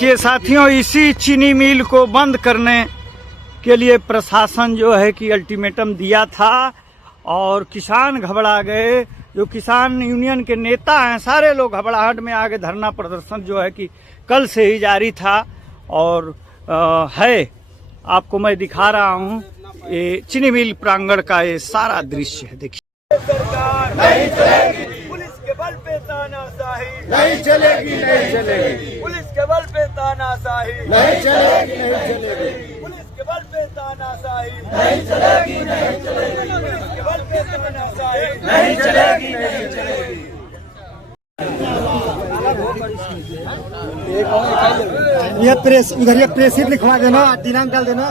के साथियों, इसी चीनी मिल को बंद करने के लिए प्रशासन जो है कि अल्टीमेटम दिया था और किसान घबरा गए। जो किसान यूनियन के नेता हैं सारे लोग घबराहट में आ गए। धरना प्रदर्शन जो है कि कल से ही जारी था और आपको मैं दिखा रहा हूँ ये चीनी मिल प्रांगण का ये सारा दृश्य है। देखिए, सरकार नहीं चलेगी, पुलिस के बल पे तानाशाही नहीं चलेगी, नहीं चलेगी, पुलिस के बल पे तानाशाही नहीं चलेगी, नहीं चलेगी, पुलिस के बल पे तानाशाही नहीं चलेगी, नहीं चलेगी, पुलिस के बल पे तानाशाही नहीं चलेगी, नहीं चलेगी। ये प्रेस उधर ये प्रेस शीट लिखवा देना, दिनांक डाल देना।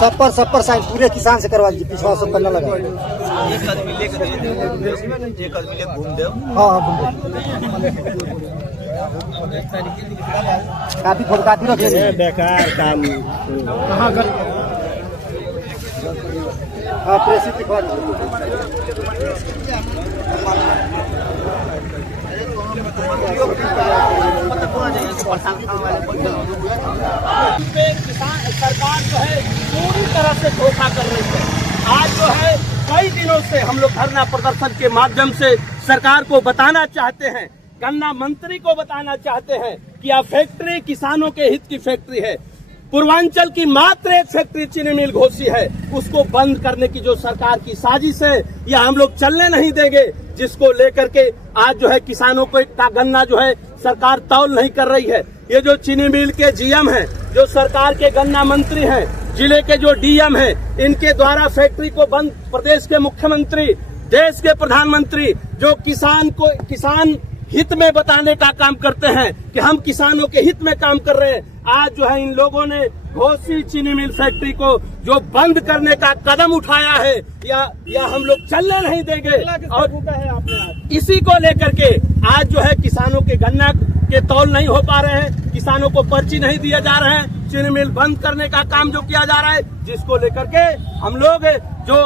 सब पर साइन पूरे किसान से करवा दीजिए, पिछवा सब करना लगा। एक आदमी लेके घूम दे। हाँ काफी फोटोकॉपी रखे बेकार काम। हाँ प्रेस शीट लिखवा दीजिए। सरकार जो है पूरी तरह से धोखा कर रही है। आज जो है कई दिनों से हम लोग धरना प्रदर्शन के माध्यम से सरकार को बताना चाहते हैं, गन्ना मंत्री को बताना चाहते हैं कि यह फैक्ट्री किसानों के हित की फैक्ट्री है। पूर्वांचल की मात्र एक फैक्ट्री चीनी मिल घोसी है, उसको बंद करने की जो सरकार की साजिश है यह हम लोग चलने नहीं देंगे। जिसको लेकर के आज जो है किसानों को का गन्ना जो है सरकार तौल नहीं कर रही है। ये जो चीनी मिल के जीएम हैं, जो सरकार के गन्ना मंत्री हैं, जिले के जो डीएम हैं, इनके द्वारा फैक्ट्री को बंद, प्रदेश के मुख्यमंत्री, देश के प्रधानमंत्री जो किसान हित में बताने का काम करते हैं कि हम किसानों के हित में काम कर रहे हैं, आज जो है इन लोगों ने घोसी चीनी मिल फैक्ट्री को जो बंद करने का कदम उठाया है या हम लोग चलने नहीं देंगे। और इसी को लेकर के आज जो है किसानों के गन्ना के तौल नहीं हो पा रहे हैं, किसानों को पर्ची नहीं दिया जा रहे हैं, चीनी मिल बंद करने का काम जो किया जा रहा है, जिसको लेकर के हम लोग जो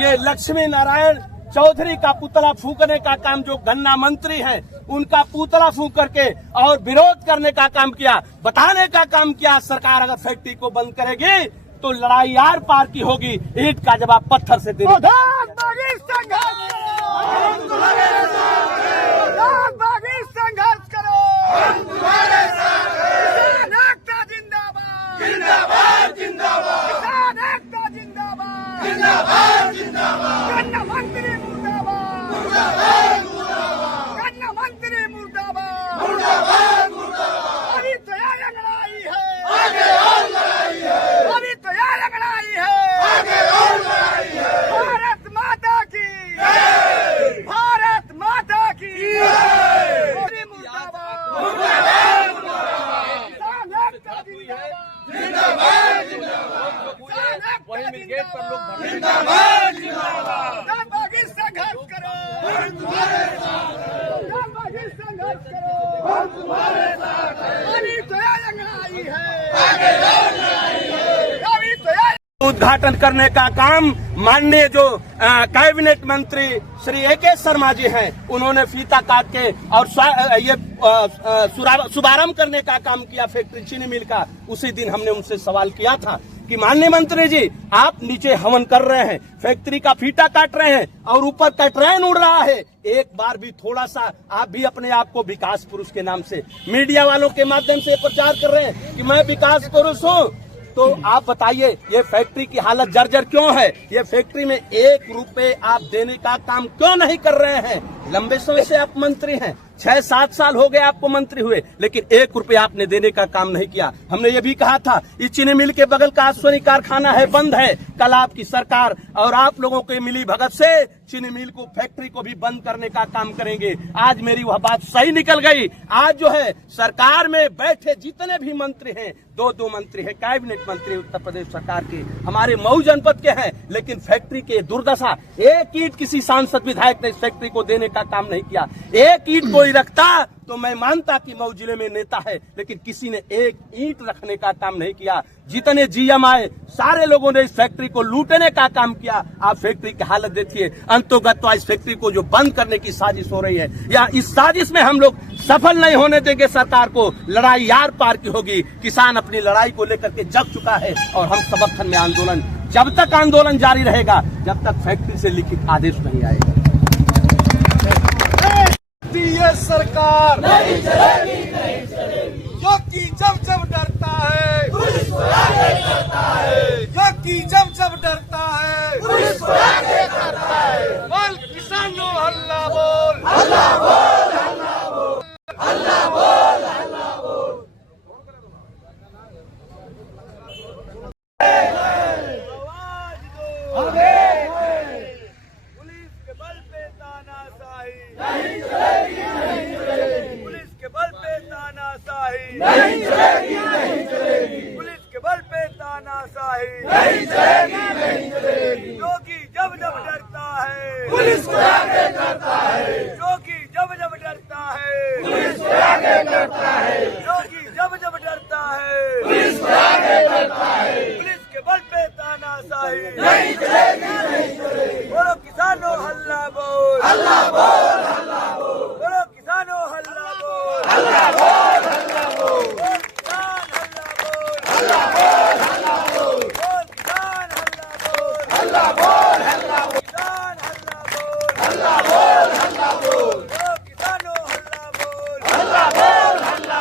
ये लक्ष्मी नारायण चौधरी का पुतला फूकने का काम जो गन्ना मंत्री हैं उनका पुतला फूक करके और विरोध करने का काम किया, बताने का काम किया। सरकार अगर फैक्ट्री को बंद करेगी तो लड़ाई आर पार की होगी, ईंट का जवाब पत्थर से देंगे। संघर्ष करो, जिंदाबाद, जिंदाबाद, जिंदाबाद, जिंदाबाद, जिंदाबाद, गन्ना मंत्री मुर्दाबाद, मुर्दाबाद, मुर्दाबाद, गन्ना मंत्री मुर्दाबाद, मुर्दाबाद, मुर्दाबाद। अभी तो यह लड़ाई है, आगे और लड़ाई है, अभी तो यह लड़ाई है, आगे और लड़ाई है। भारत माता की जय, भारत माता की जय, मुर्दाबाद, मुर्दाबाद, मुर्दाबाद, जिंदाबाद, जिंदाबाद, वही मिल गेट पर लोग जिंदाबाद, जिंदाबाद, संघर्ष करो, संघर्ष करो, हम तुम्हारे साथ हैं। अभी तो यह लड़ाई है, आगे और लड़ाई है, अभी तो यह उद्घाटन करने का काम माननीय जो कैबिनेट मंत्री श्री AK शर्मा जी हैं, उन्होंने फीता काट के और ये शुभारंभ करने का काम किया फैक्ट्री चीनी मिल का। उसी दिन हमने उनसे सवाल किया था कि माननीय मंत्री जी, आप नीचे हवन कर रहे हैं, फैक्ट्री का फीता काट रहे हैं और ऊपर कटरैन उड़ रहा है, एक बार भी थोड़ा सा आप भी अपने आप को विकास पुरुष के नाम से मीडिया वालों के माध्यम से प्रचार कर रहे हैं कि मैं विकास पुरुष हूँ, तो आप बताइए ये फैक्ट्री की हालत जर्जर क्यों है? ये फैक्ट्री में 1 रुपए आप देने का काम क्यों नहीं कर रहे हैं? लंबे समय से आप मंत्री हैं, 6-7 साल हो गए आपको मंत्री हुए, लेकिन 1 रुपया आपने देने का काम नहीं किया। हमने ये भी कहा था ये चीनी मिल के बगल का अश्वनी कारखाना है, बंद है। कल आपकी सरकार और आप लोगों के मिली भगत से चीनी मिल को, फैक्ट्री को भी बंद करने का काम करेंगे। आज मेरी वह बात सही निकल गई। आज जो है सरकार में बैठे जितने भी मंत्री हैं, 2 मंत्री हैं कैबिनेट मंत्री उत्तर प्रदेश सरकार के, हमारे मऊ जनपद के हैं, लेकिन फैक्ट्री के दुर्दशा, एक ईंट किसी सांसद विधायक ने इस फैक्ट्री को देने का काम नहीं किया। एक ईंट कोई रखता तो मैं मानता कि मऊ जिले में नेता है, लेकिन किसी ने एक ईंट रखने का काम नहीं किया। जितने जीएम आए सारे लोगों ने इस फैक्ट्री को लूटने का काम किया। आप फैक्ट्री की हालत देखिए, अंतोगत इस फैक्ट्री को जो बंद करने की साजिश हो रही है, या इस साजिश में हम लोग सफल नहीं होने देंगे। सरकार को लड़ाई यार पार की होगी। किसान अपनी लड़ाई को लेकर के जग चुका है और हम समर्थन में आंदोलन, जब तक आंदोलन जारी रहेगा जब तक फैक्ट्री से लिखित आदेश नहीं आएगा। ये सरकार नहीं चलेगी, नहीं चलेगी। योगी जब जब डरता है पुलिस को आगे करता है। योगी जब जब डरता है पुलिस को आगे करता है। बोल किसानों हल्ला बोल, हल्ला बोल, हल्ला बोल, हल्ला बोल, हल्ला बोल। पुलिस के बल पे तानाशाही नहीं चलेगी, नहीं चलेगी। पुलिस के बल पे तानाशाही नहीं चलेगी, नहीं चलेगी। पुलिस के बल पे तानाशाही नहीं चलेगी, नहीं चलेगी। योगी जब जब डरता है पुलिस को आगे करता है। योगी जब जब डरता है पुलिस को आगे करता है। योगी जब जब डरता है पुलिस को आगे करता है। पुलिस के बल पे तानाशाही नहीं चलेगी, नहीं चलेगी। बोलो किसानों हल्ला बोल, हल्ला बोल, हल्ला बोल। बोलो किसानों हल्ला बोल, हल्ला बोल, हल्ला बोल। बोल किसान हल्ला बोल, हल्ला बोल, हल्ला बोल। बोल किसान हल्ला बोल, हल्ला बोल, हल्ला बोल। किसान हल्ला बोल, हल्ला बोल, हल्ला बोल। बोलो किसानों हल्ला बोल, हल्ला बोल, हल्ला।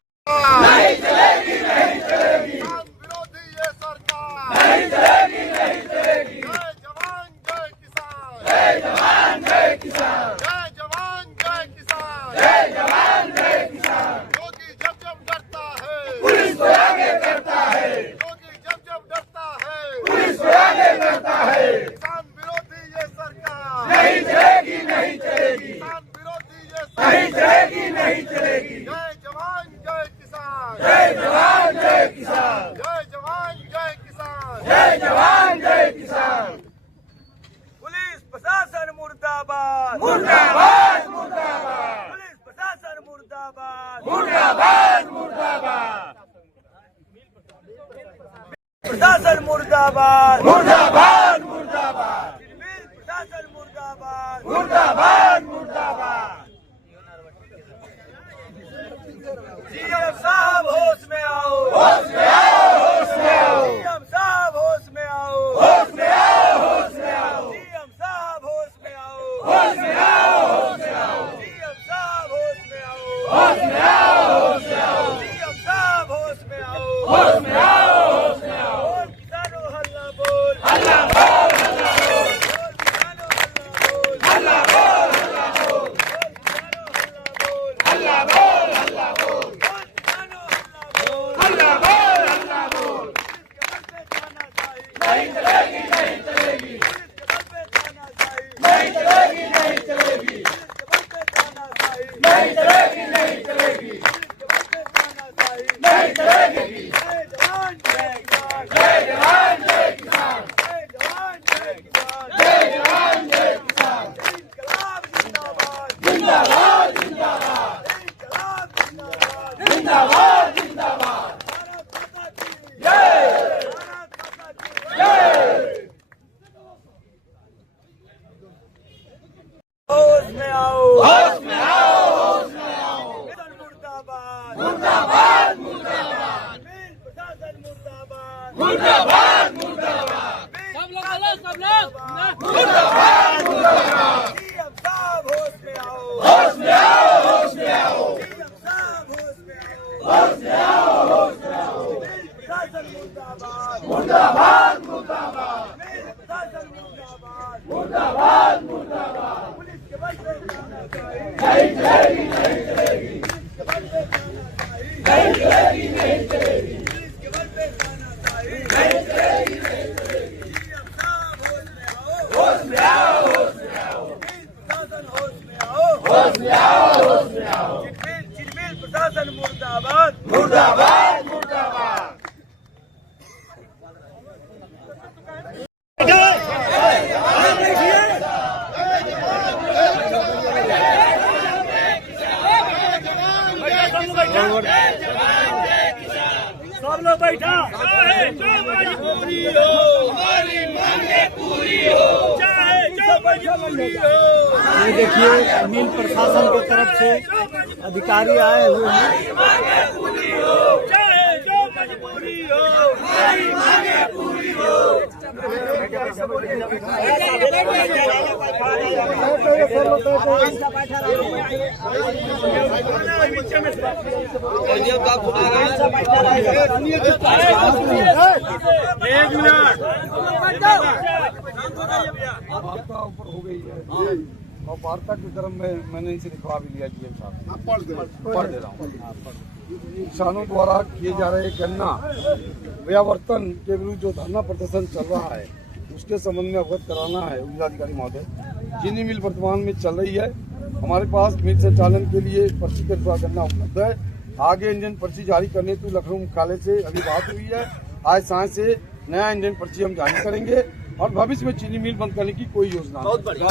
नहीं चलेगी, नहीं चलेगी। विरोधी ये सरकार नहीं चलेगी, नहीं चलेगी। जय जवान जय किसान, जय जवान जय किसान, जय जवान जय किसान, जय जवान जय किसान। योगी जब जब डरता है पुलिस को आगे करता है। योगी जब जब डरता है पुलिस को आगे करता है। किसान विरोधी ये सरकार नहीं चलेगी, नहीं चलेगी। किसान विरोधी ये सरकार नहीं चलेगी, नहीं चलेगी। जय जवान जय किसान, जय जवान जय किसान, जय जवान जय किसान, जय जवान जय किसान। पुलिस प्रशासन मुर्दाबाद, मुर्दाबाद, मुर्दाबाद। पुलिस प्रशासन मुर्दाबाद, मुर्दाबाद, मुर्दाबाद। प्रशासन मुर्दाबाद, मुर्दाबाद, मुर्दाबाद। प्रशासन मुर्दाबाद, मुर्दाबाद, मुर्दाबाद। सीएम साहब होश में आओ, होश में आओ, होश में आओ। सीएम साहब होश में आओ, होश में आओ, होश में आओ। सीएम साहब होश में आओ, होश में आओ, होश में आओ। सीएम साहब होश में आओ, होश में आओ, होश में आओ। सीएम साहब होश में आओ, होश में आओ, होश में आओ। बोल किसानों हल्ला बोल, हल्ला बोल, हल्ला बोल। बोल किसानों हल्ला बोल, हल्ला बोल, हल्ला बोल। बोल किसानों हल्ला बोल, हल्ला बोल, हल्ला बोल। बोल किसानों हल्ला बोल, हल्ला बोल, हल्ला बोल। पुलिस के बल पे तानाशाही नहीं चलेगी, नहीं चलेगी। पुलिस के बल पे तानाशाही नहीं चलेगी, नहीं चलेगी। पुलिस के बल पे तानाशाही नहीं चलेगी, नहीं चलेगी। पुलिस के बल पे तानाशाही नहीं चलेगी। जय जवान जय किसान, जय जवान जय किसान, जय जवान जय किसान, जय जवान जय किसान। इंकलाब जिंदाबाद, जिंदाबाद, जिंदाबाद। इंकलाब जिंदाबाद, जिंदाबाद, जिंदाबाद। भारत माता की जय, भारत माता की जय। होश में आओ, होश में आओ, होश में आओ। मुर्दाबाद, मुर्दाबाद, मुर्दाबाद। प्रशासन मुर्दाबाद, मुर्दाबाद, मुर्दाबाद। सब लोग बोलो, सब लोग मुर्दाबाद, मुर्दाबाद। सीएम साहब होश में आओ, होश में आओ, होश में आओ। सीएम साहब होश में आओ, होश में आओ, होश में आओ। प्रशासन मुर्दाबाद, मुर्दाबाद, मुर्दाबाद। प्रशासन मुर्दाबाद, मुर्दाबाद, मुर्दाबाद। पुलिस के बल पे तानाशाही नहीं चलेगी, नहीं चलेगी। पुलिस के बल पे तानाशाही नहीं चलेगी, नहीं चलेगी। पुलिस के बल पे तानाशाही नहीं चलेगी, नहीं चलेगी। सीएम साहब होश में आओ, होश में आओ, होश में आओ। प्रशासन होश में आओ, होश में आओ, होश में आओ। चिरमिल प्रशासन मुर्दाबाद, मुर्दाबाद, मुर्दाबाद। बैठा, चाहे जो मजबूरी हो, हमारी मांगे पूरी हो, चाहे जो मजबूरी हो। ये देखिए मिल प्रशासन की तरफ से अधिकारी आए हुए हैं। चाहे जो मजबूरी हो, हमारी मांगे पूरी हो। एक मिनट ऊपर हो गई है और वार्ता के क्रम में मैंने इनसे लिखवा भी लिया जी साहब, पढ़ दे रहा हूँ। किसानों द्वारा किए जा रहे गन्ना व्यावर्तन के विरुद्ध जो धरना प्रदर्शन चल रहा है उसके संबंध में अवगत कराना है जिलाधिकारी महोदय। चीनी मिल वर्तमान में चल रही है, हमारे पास मिल संचालन के लिए पर्ची के द्वारा गन्ना उपलब्ध है। आगे इंजन पर्ची जारी करने की लखनऊ मुख्यालय से अभी बात हुई है, आज सांझ से नया इंजन पर्ची हम जारी करेंगे और भविष्य में चीनी मिल बंद करने की कोई योजना बहुत बढ़िया।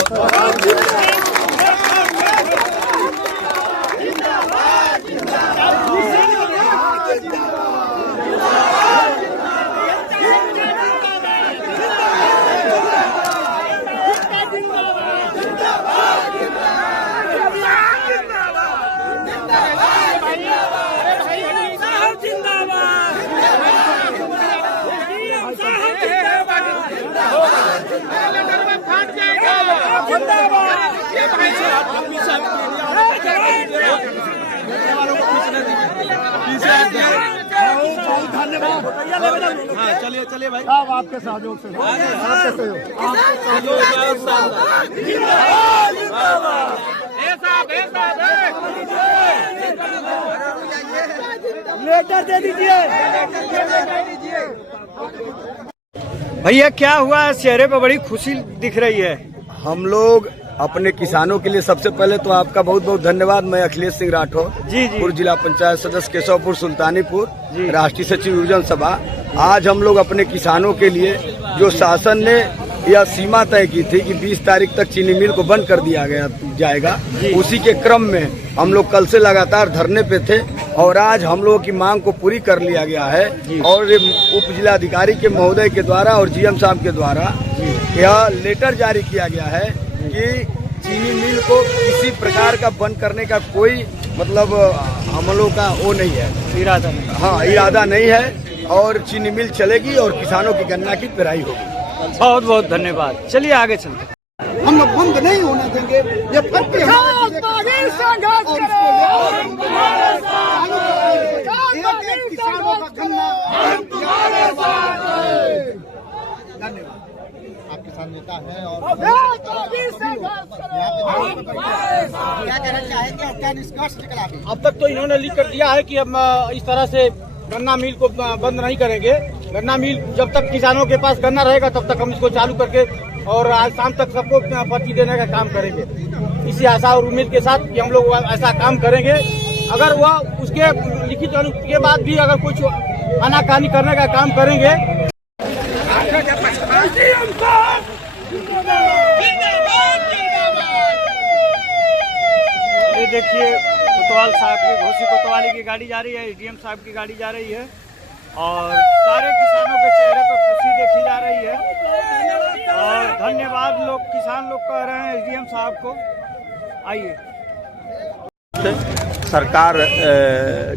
चलिए चलिए भाई, साहब आपके सहयोग से, आपके सहयोग। लेटर दे दीजिए भैया, क्या हुआ है? चेहरे पे बड़ी खुशी दिख रही है। हम लोग अपने किसानों के लिए सबसे पहले तो आपका बहुत बहुत धन्यवाद। मैं अखिलेश सिंह राठौर, जी। पूर्व जिला पंचायत सदस्य केशवपुर सुल्तानीपुर, राष्ट्रीय सचिव युवजन सभा। आज हम लोग अपने किसानों के लिए जो शासन ने यह सीमा तय की थी कि 20 तारीख तक चीनी मिल को बंद कर दिया जाएगा, उसी के क्रम में हम लोग कल से लगातार धरने पे थे और आज हम लोगों की मांग को पूरी कर लिया गया है। और उप जिलाधिकारी के महोदय के द्वारा और जीएम साहब के द्वारा यह लेटर जारी किया गया है कि चीनी मिल को किसी प्रकार का बंद करने का कोई मतलब हम लोग का वो नहीं है, इरादा नहीं। हाँ, इरादा नहीं है और चीनी मिल चलेगी और किसानों की गन्ना की पेराई होगी। बहुत बहुत धन्यवाद। चलिए आगे चलते। हम लोग बंद नहीं होने देंगे। ये फैक्ट्री किसानों का गन्ना। धन्यवाद। आप किसान नेता हैं और क्या कहना चाहेंगे और क्या निष्कर्ष निकला? अब तक तो इन्होंने लिख कर दिया है कि हम इस तरह से गन्ना मिल को बंद नहीं करेंगे। गन्ना मिल जब तक किसानों के पास गन्ना रहेगा तब तक हम इसको चालू करके और आज शाम तक सबको पर्ची देने का काम करेंगे, इसी आशा और उम्मीद के साथ कि हम लोग ऐसा काम करेंगे। अगर वह उसके लिखित अनुरोध के बाद भी अगर कुछ आनाकानी करने का काम करेंगे। ये देखिए कोतवाल साहब की, घोसी कोतवाली की गाड़ी जा रही है, एडीएम साहब की गाड़ी जा रही है और सारे किसानों के चेहरे पर खुशी देखी जा रही है। और धन्यवाद लोग, किसान लोग कह रहे हैं एडीएम साहब को। आइए। सरकार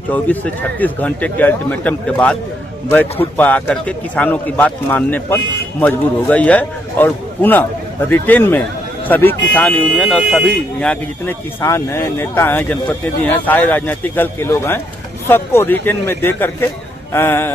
24 से 36 घंटे के अल्टीमेटम के बाद वह खुद पर आकर के किसानों की बात मानने पर मजबूर हो गई है और पुनः रिटेन में सभी किसान यूनियन और सभी यहाँ के जितने किसान हैं, नेता हैं, जनप्रतिनिधि हैं, सारे राजनीतिक दल के लोग हैं, सबको रिटेन में दे करके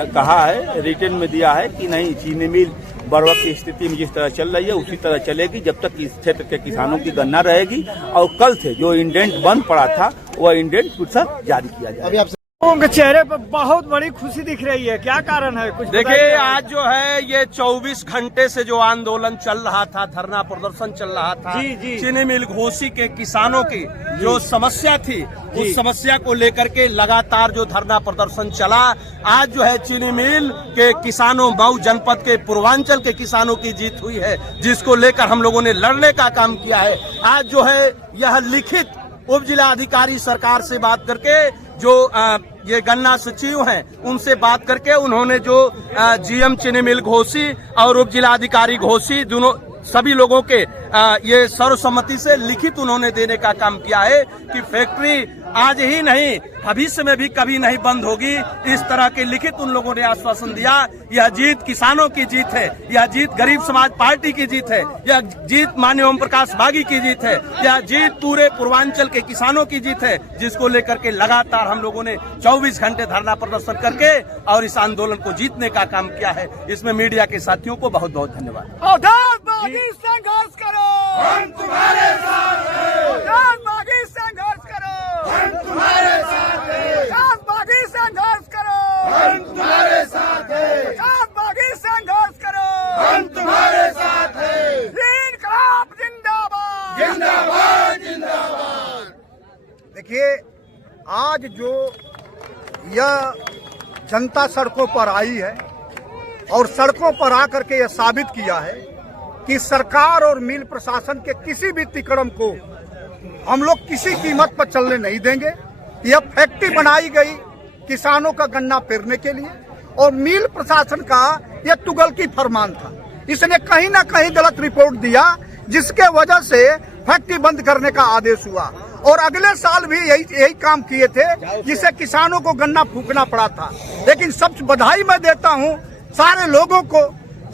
कहा है, रिटेन में दिया है कि नहीं, चीनी मिल बरवक की स्थिति में जिस तरह चल रही है उसी तरह चलेगी जब तक इस क्षेत्र के किसानों की गन्ना रहेगी। और कल से जो इंडेंट बंद पड़ा था वह इंडेंट फिर से जारी किया जाएगा। लोगों के चेहरे पर बहुत बड़ी खुशी दिख रही है, क्या कारण है? कुछ देखिए, आज जो है ये 24 घंटे से जो आंदोलन चल रहा था, धरना प्रदर्शन चल रहा था, चीनी मिल घोसी के किसानों की जो समस्या थी उस समस्या को लेकर के लगातार जो धरना प्रदर्शन चला, आज जो है चीनी मिल के किसानों, मऊ जनपद के पूर्वांचल के किसानों की जीत हुई है, जिसको लेकर हम लोगों ने लड़ने का काम किया है। आज जो है यह लिखित उप जिला अधिकारी सरकार से बात करके जो ये गन्ना सचिव हैं उनसे बात करके उन्होंने जो जीएम चीनी मिल घोषी और उप जिलाधिकारी घोषी दोनों सभी लोगों के ये सर्वसम्मति से लिखित उन्होंने देने का काम किया है कि फैक्ट्री आज ही नहीं भविष्य में भी कभी नहीं बंद होगी। इस तरह के लिखित उन लोगों ने आश्वासन दिया। यह जीत किसानों की जीत है, यह जीत गरीब समाज पार्टी की जीत है, यह जीत माननीय ओम प्रकाश बागी की जीत है, यह जीत पूरे पूर्वांचल के किसानों की जीत है, जिसको लेकर के लगातार हम लोगों ने 24 घंटे धरना प्रदर्शन करके और इस आंदोलन को जीतने का काम किया है। इसमें मीडिया के साथियों को बहुत बहुत धन्यवाद। संघर्ष करो, हम तुम्हारे साथ हैं। बागी संघर्ष करो, हम तुम्हारे साथ हैं। बागी संघर्ष करो, हम तुम्हारे साथ हैं। बागी संघर्ष करो, हम तुम्हारे साथ हैं। इनकलाब जिंदाबाद, जिंदाबाद, जिंदाबाद। देखिए, आज जो यह जनता सड़कों पर आई है और सड़कों पर आकर के यह साबित किया है कि सरकार और मिल प्रशासन के किसी भी तिकड़म को हम लोग किसी कीमत पर चलने नहीं देंगे। यह फैक्ट्री बनाई गई किसानों का गन्ना पेरने के लिए और मिल प्रशासन का यह तुगलकी फरमान था। इसने कहीं ना कहीं गलत रिपोर्ट दिया, जिसके वजह से फैक्ट्री बंद करने का आदेश हुआ और अगले साल भी यही काम किए थे, जिससे किसानों को गन्ना फूकना पड़ा था। लेकिन सबसे बधाई मैं देता हूँ सारे लोगों को,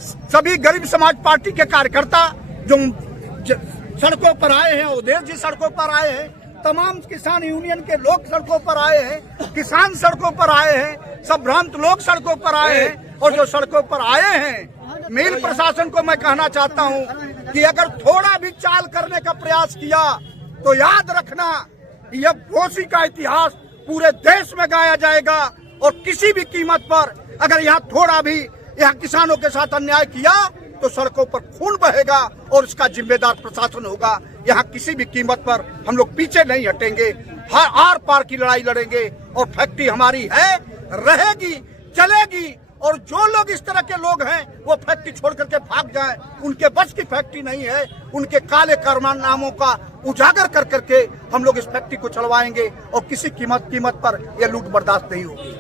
सभी गरीब समाज पार्टी के कार्यकर्ता जो सड़कों पर आए हैं, उदय जी सड़कों पर आए हैं, तमाम किसान यूनियन के लोग सड़कों पर आए हैं, किसान सड़कों पर आए हैं, सब भ्रांत लोग सड़कों पर आए हैं। और जो सड़कों पर आए हैं, मिल प्रशासन को मैं कहना चाहता हूं कि अगर थोड़ा भी चाल करने का प्रयास किया तो याद रखना, यह घोषी का इतिहास पूरे देश में गाया जाएगा और किसी भी कीमत पर अगर यहाँ थोड़ा भी यहाँ किसानों के साथ अन्याय किया तो सड़कों पर खून बहेगा और इसका जिम्मेदार प्रशासन होगा। यहाँ किसी भी कीमत पर हम लोग पीछे नहीं हटेंगे, हर आर पार की लड़ाई लड़ेंगे और फैक्ट्री हमारी है, रहेगी, चलेगी। और जो लोग इस तरह के लोग हैं वो फैक्ट्री छोड़ करके भाग जाएं, उनके बस की फैक्ट्री नहीं है। उनके काले कारनामों का उजागर कर करके हम लोग इस फैक्ट्री को चलवाएंगे और किसी कीमत पर यह लूट बर्दाश्त नहीं होगी।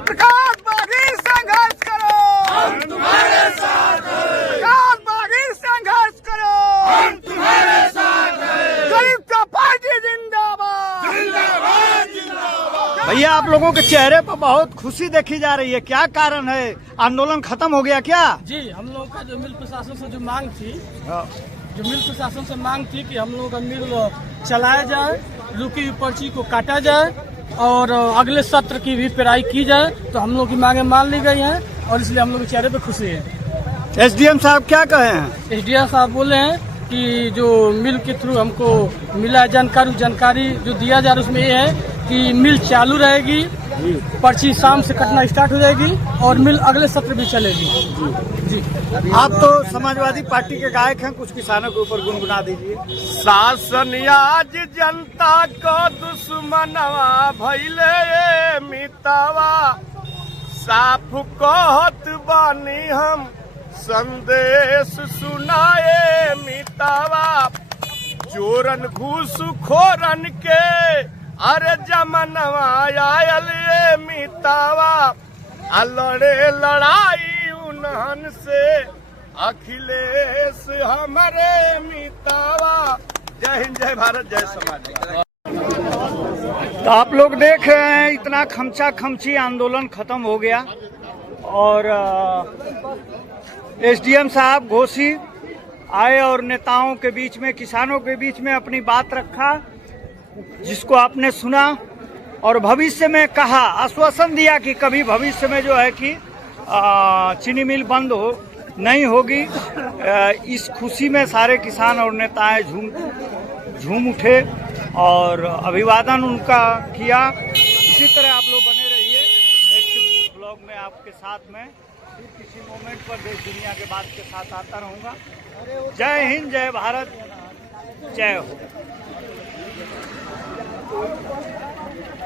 प्रकाश बागी संघर्ष करो, हम तुम्हारे साथ हैं। प्रकाश बागी संघर्ष करो, हम तुम्हारे साथ हैं। गरीब का पार्टी जिंदाबाद, जिंदाबाद, जिंदाबाद। भैया, आप लोगों के चेहरे पर बहुत खुशी देखी जा रही है, क्या कारण है? आंदोलन खत्म हो गया क्या? जी, हम लोगों का जो मिल प्रशासन से जो मांग थी, कि हम लोगों का मिल चलाया जाए, रुकी हुई पर्ची को काटा जाए और अगले सत्र की भी पेराई की जाए, तो हम लोग की मांगे मान ली गई हैं और इसलिए हम लोग के चेहरे पे खुशी है। एसडीएम साहब क्या कहे हैं? एसडीएम साहब बोले हैं कि जो मिल के थ्रू हमको मिला जानकारी जो दिया जा रहा है उसमें ये है कि मिल चालू रहेगी, पर्ची शाम से कटना स्टार्ट हो जाएगी और मिल अगले सत्र भी चलेगी। जी, आप तो समाजवादी पार्टी के गायक हैं, कुछ किसानों के ऊपर गुनगुना दीजिए। शासन आज जनता को दुश्मनवा भइले मितावा, साफ कहत बानी हम संदेश सुनाए मितावा, चोरन घूसखोरन के अरे जमनवा आयल ये मितावा, लड़े लड़ाई उन्हन से अखिलेश हमारे मितावा। जय हिंद, जय भारत, जय समाज। तो आप लोग देख रहे हैं, इतना खमचा खमची आंदोलन खत्म हो गया और एसडीएम साहब घोषी आए और नेताओं के बीच में, किसानों के बीच में अपनी बात रखा, जिसको आपने सुना और भविष्य में कहा, आश्वासन दिया कि कभी भविष्य में जो है कि चीनी मिल बंद नहीं होगी। इस खुशी में सारे किसान और नेताएं झूम उठे और अभिवादन उनका किया। इसी तरह आप लोग बने रहिए, नेक्स्ट ब्लॉग में आपके साथ में फिर किसी मोमेंट पर देश दुनिया के बात के साथ आता रहूँगा। जय हिंद, जय भारत, जय हो।